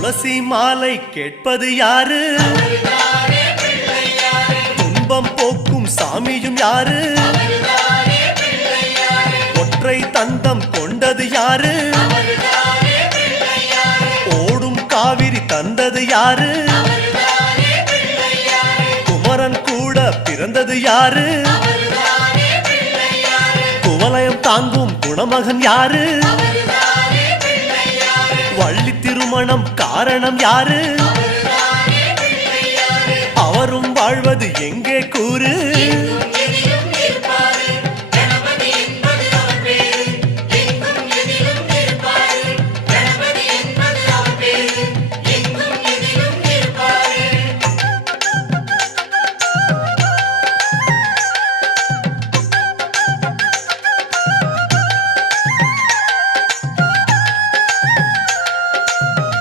துளசி மாலை கேட்பது யாரு? துன்பம் போக்கும் சாமியும் யாரு? ஒற்றை தந்தம் கொண்டது யாரு? ஓடும் காவிரி தந்தது யாரு? குமரன் கூட பிறந்தது யாரு? குவலயம் தாங்கும் குணமகன் யாரு? வள்ளி திருமணம் காரணம் யாரு? அவரும் வாழ்வது எங்கே கூறு?